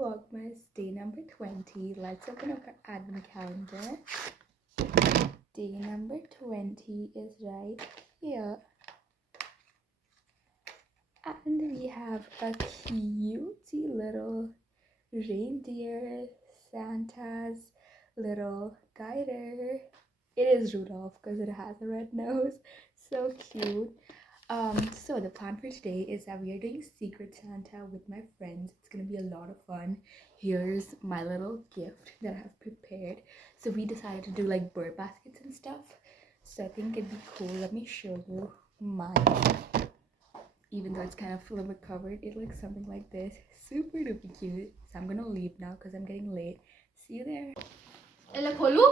Vlogmas day number 20. Let's open up our advent calendar. Day number 20 is right here. And we have a cutesy little reindeer, Santa's little guider. It is Rudolph because it has a red nose. So cute. So the plan for today is that we are doing Secret Santa with my friends. It's gonna be a lot of fun. Here's my little gift that I have prepared. So we decided to do like bird baskets and stuff. So I think it'd be cool. Let me show you mine. Even though it's kind of a little bit covered, it looks something like this. Super duper cute. So I'm gonna leave now because I'm getting late. See you there. એટલે ખોલું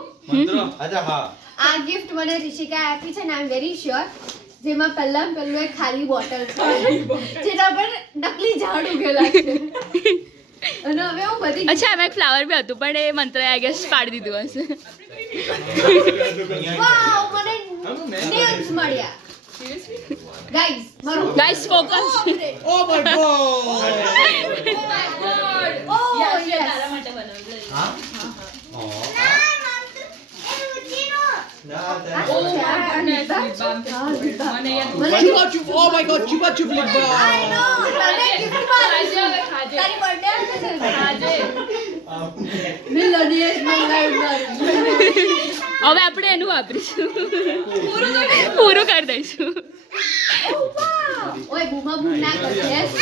અચ્છા હા આ gift મને ઋષિકાએ આપી છે ને આઈ am very sure જેમાં પહેલા પહેલું એક ખાલી બોટલ છે જેના પર નકલી ઝાડ ઉગેલા છે અને હવે હું બધી અચ્છા એમાં એક ફ્લાવર બી હતું પણ એ મંત્ર આઈ ગેસ પાડી દીધું હશે વાવ મને નેમ્સ મળ્યા ગાઈસ મારો guys focus oh my god oh yes હા Oh my god, chupa chup lip balm. I know. તને gift માં તારી બર્થડે આજે મિલોનિયસ મંગાવ્યું હવે આપણે એનું વાપરીશું પૂરું કરી દઈશું ઓય બૂમા બૂમ ના કર યસ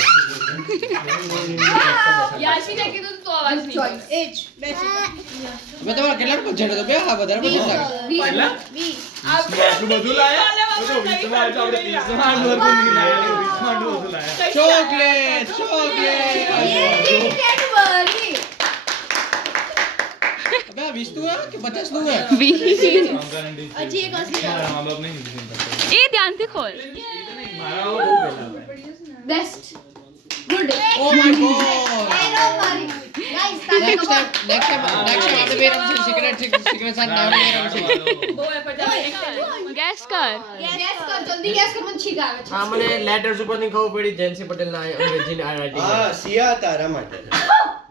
યાશીને કીધું તો અવાજ નહીં ચોઈસ એચ મેં તમારા કેટલા બજેટ હતો બે આ વધારે બજેટ લાગે કેટલા આટલું બધું લાયા તો 20 માં તો આપણે 30 માં આટલું બધું નહીં લાયા 20 માં આટલું બધું લાયા ચોકલેટ ये कैडबरी અબે 20 નું હે કે 50 નું હે અજી એક અસલી મારા બાપ નહીં એ ધ્યાનથી ખોલ મારા બહુ પહેલા best good oh my God arrow मारी गाइस ताकि next time આપણે બે રમશું સિક્રેટ સાન નામ બે રમશું બહુ એફર્ટ ગેસ કર गैस कर जल्दी गैस कर मन छीगा આવે છે હા મને લેટર્સ ઉપર ની ખબર પડી જેન્સી પટેલ ના અંગ્રેજી રાઇટિંગ હા સિયા તારા માટે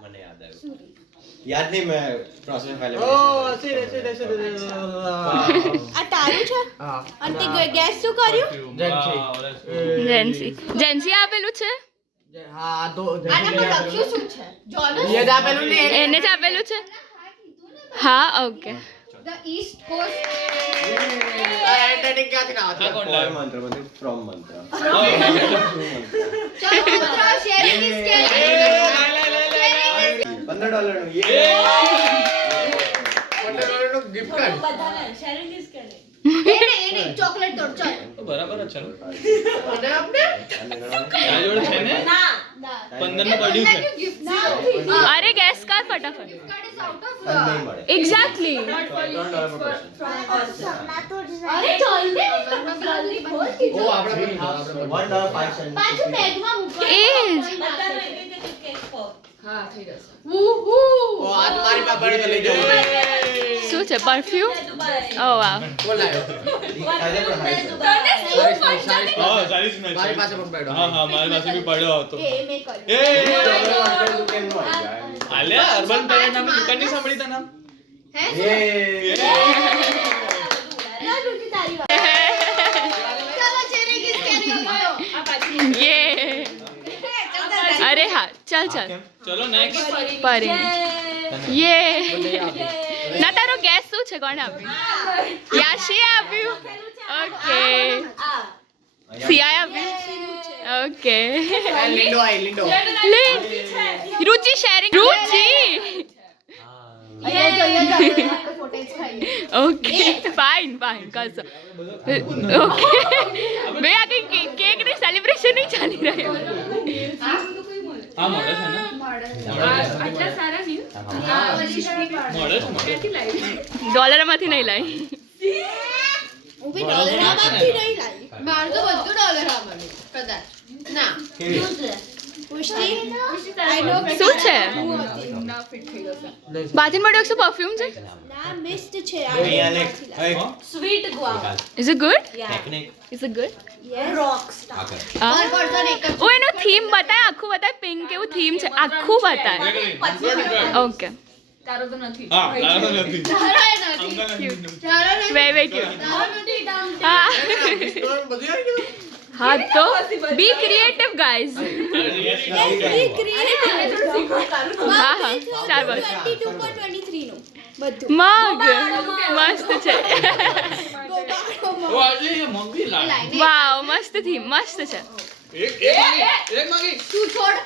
મને યાદ આવ્યું યાદ નહીં મેં પ્રોસેસ ફાઇલ ઓ સીરે આ તારું છે હા અને તે ગેસ શું કર્યું જેન્સી આપેલું છે હા તો આને પર લખ્યું શું છે જોનસ યદ આપેલું ને એને જ આપેલું છે હા okay the East cost handwriting ક્યાંથી ના આવતું ફોર મંત્ર બધું ફ્રોમ મંત્ર ચલો મિત્રો શેરિંગ ઇઝ કેરિંગ $15 નું યે નું ગિફ્ટ કાર્ડ એને ચોકલેટ તોડ ચલ બરાબર જ ચલો અને આપને આ જોડે છે ને ના 15 નું પડ્યું છે ગિફ્ટ ના અરે ગેસ કર ફટાફટ કાર્ડ ઇઝ આઉટ ઓફ નહીં મળે એક્ઝેક્ટલી $3 પર person અરે જલ્દી ખોલ ઓ આપણે $1.05 પાછું બેગમાં મૂકો એ વુહુ ઓ આ તમારી પાસે પડી તો લઈ જાઓ શું છે પરફ્યુમ ઓ વાવ બોલાયો હા સારી સ્મેલ મારી પાસે પણ પડ્યો હા હા મારી પાસે બી પડ્યો હતો એ મે કર્યું એ કેમ નો આવી આલ્યા અર્બન પેરેડ નામની દુકાન ની સાંભળી તા નામ હે ના રૂચી તારી વાત ચલો શેરિંગ ઇઝ કેરિંગ કરો આ પાછી યે અરે હા ચાલ ચાલ ચલો નેક્સ્ટ પરી યે ના તારો ગેસ શું છે કોણે આપ્યું યાશીએ આપ્યું ઓકે સિયાએ આપ્યું ઓકે લિંડો આઈ લિંડો રુચિ શેરિંગ રુચિ ये जो फुटेज खाई ઓકે ફાઇન ફાઇન કસો ઓકે બે આ કઈ કેક ની સેલિબ્રેશન નહીં ચાલી રહ્યું આ મળે છે ને આટલા સારા નહીં મળે છે ડોલરમાંથી નહીં લાવી હું બી ડોલરમાંથી નહીં લાવી માર તો બધું ડોલર આવવાનું કદાચ ના પુષ્ટિ આઈ નો શું છે ના ફિટ થઈ જશે. બાથિંગ બોડી વોશ પરફ્યુમ છે ના મિસ્ટ છે અહીંયા લે sweet guava is it good technique is it good rock star પર પર્સન એક ઓ એનો થીમ બતાય આખું બતાય પિંક એવું થીમ છે આખું બતાય ઓકે તારો તો નથી. હા લાવો નથી વે વે ક્યુટ હા બધું આવી ગયું હા તો બી ક્રિએટિવ ગાઈઝ હા હા સ્ટારબક્સ 22.23 નું બધું મગ મસ્ત છે ઓ આજે મંગી લાવ વાવ મસ્ત થીમ મસ્ત છે એક મંગી તું છોડ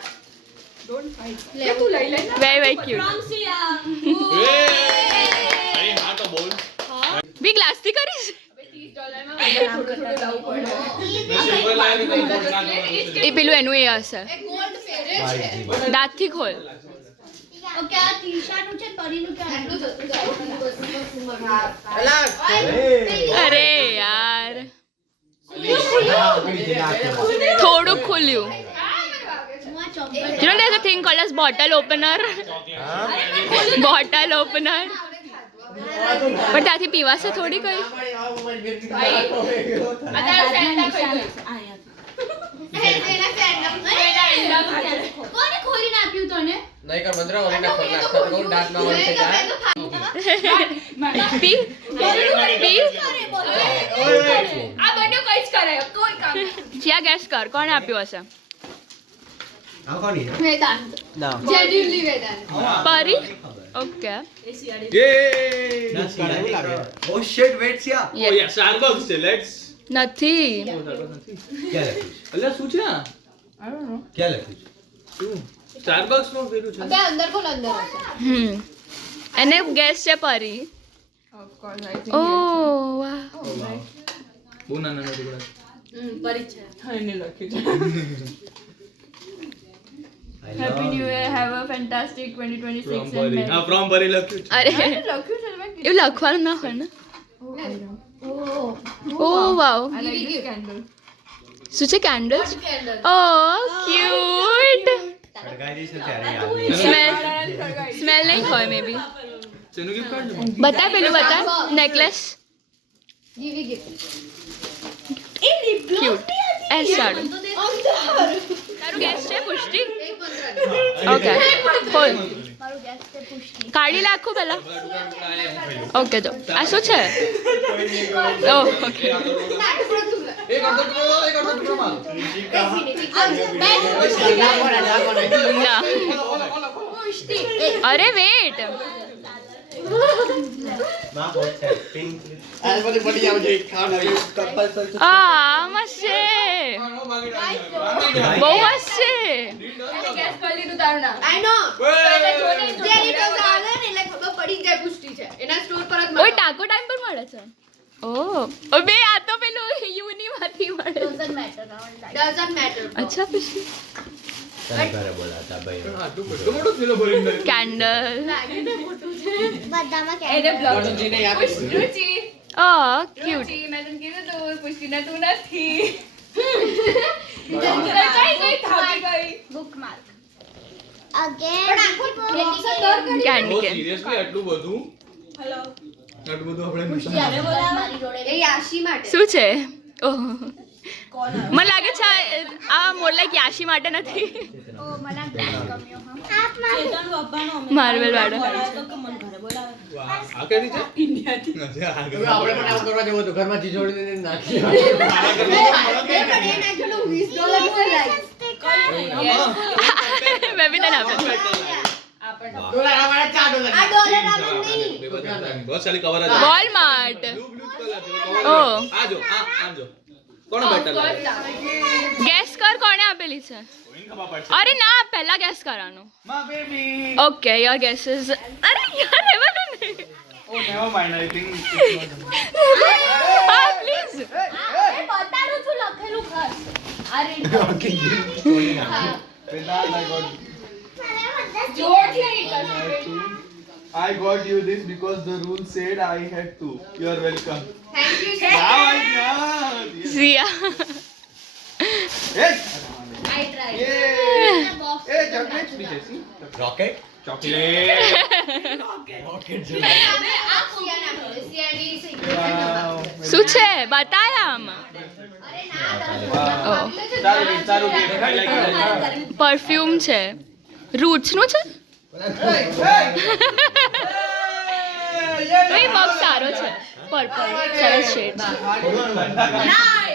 કે તું લઈ લે ને. વે વે ક્યુટ અરે હા તો બોલ બી ગ્લાસ થી કરીશ $30 માં થોડું લાવવું પડે. મેં સિલ્વર લાવી તો મોટા ના એ પેલું એનું એ હશે ગોલ્ડ ફેવરેટ છે દાંતથી ખોલ ઓકે આ ટીશાનું છે પરીનું કે આટલું જ હતું અલા અરે યાર હા કરી દે થોડુંક ખુલ્યું હું આ ચોમ્પર You know there's a thing called as bottle opener? Bottle opener. પણ ત્યાંથી પીવાશે થોડી કઈ કોને ખોલીને આપ્યું તને નહીં કર મંદરા ઓલીના ખોલ નાખ તો કહું દાંત ના હોય પી પી આ બંને કઈ જ કરે કોઈ કામ જ્યાં ગેસ કર કોણે આપ્યું હશે આ કોની છે વેદાંત ના જેન્યુઅલી વેદાંત પરી ઓકે યે ના એવું લાગે ઓ શિટ વેટ સિયા ઓ યાર સ્ટારબક્સ છે લેટ્સ નથી ક્યાં લખ્યું અલ્યા શું છે આ ક્યાં લખ્યું શું સ્ટારબક્સ નું પેલું છે અબે અંદર કોલ અંદર હશે એને ગેસ છે પરી ઓફ કોર્સ આઈ ઓ વાહ બહુ નાના ટુકડા પરિચય થિંક એને લખ્યું છે. I happy love new year have a fantastic 2026 from and બરી હા ફ્રોમ બરી લખ્યું છે અરે લખ્યું છે મેં એવું લખવાનું ના હોય ને ઓ વાવ I like this candle. શું છે કેન્ડલ્સ કેન્ડલ ઓ ક્યુટ સળગાઈ દઈશ ને ત્યારે યાદ નહીં સ્મેલ સ્મેલ નહીં હોય મે બી શેનું gift card છે બતા પેલું બતા નેકલેસ જીવી ગિફ્ટ ક્યુટ એ સારું તારું ગેસ છે પુષ્ટિ ઓકે ખોલ મારું ગેસ છે પુષ્ટિ કાઢી નાખું પેલા ઓકે જો આ શું છે ઓ ઓકે એક અડધો ટુકડો માં ના અરે વેટ માં બોલ છે પિંક આ બધી પડી જાવ છે ખાવાનું કપલ આ મસ્ત છે બહુ મસ્ત છે ગેસ કરી લીધું તારું નામ. આઈ નો જોને જેની તો આવે ને એટલે ખબર પડી જાય પુષ્ટિ છે એના સ્ટોર પર જ ઓય ટાકો ટાઈમ પર મળે છે ઓ બે આ તો પેલું યુની માંથી મળે ડઝન્ટ મેટર અચ્છા પછી તારે ઘરે બોલાતા ભાઈ આટલું બધું મોટું થેલો ભરીને કેન્ડલ એને બ્લોગ જીને યાદ રુચિ ઓ ક્યુટ રુચિ મેં તને કીધું તું પુષ્ટિના તું નથી કઈ થાકી ગઈ બુકમાર્ક પણ આખો પ્રેક્ટિકલ કર કરી કેન્ડી કે સિરિયસલી આટલું બધું આટલું બધું આપણે મારી જોડે એ યાશી માટે શું છે ઓહ મને લાગે છે આ મોર લાઈક યાશી માટે નથી માર્વેલ વાળો આ કઈ રીતે ઇન્ડિયાથી આપણે પણ આવું કરવા જેવું હતું ઘરમાં ચીજોડી દઈને નાખી પણ એ નાખેલું $20 છે લાઈક મેં બી તને આપે ડોલર અમારા $4 આ ડોલર આપણે નહીં બસ ખાલી કવર જ વોલમાર્ટ બ્લુ કલર છે ઓહ. આ જો આમ જો કોણ બેટર લાગે ગેસ કર કોણે આપેલી છે અરે ના પહેલા ગેસ કરવાનું માં baby okay your guess is અરે યાર એવા નહીં ઓ નેવર માઇન્ડ આઈ થિંક હા પ્લીઝ એ બતાડું છું લખેલું ખાસ આ read okay Vedant I got જોરથી read કરજો. I got you this because the rule said I had to. You are welcome. Thank you Now I know. Siya Yes. I try Yay. A chocolate B છે C rocket chocolate rocket આ સિયાને આપો. સિયાની secret વાવ શું છે બતાયા આમાં અરે ના તમે ઓહ. સારું ગીત લાગી પરફ્યુમ છે રૂટ્સનું છે એ બગ સારો છે પર્પલ સરસ શેડ છે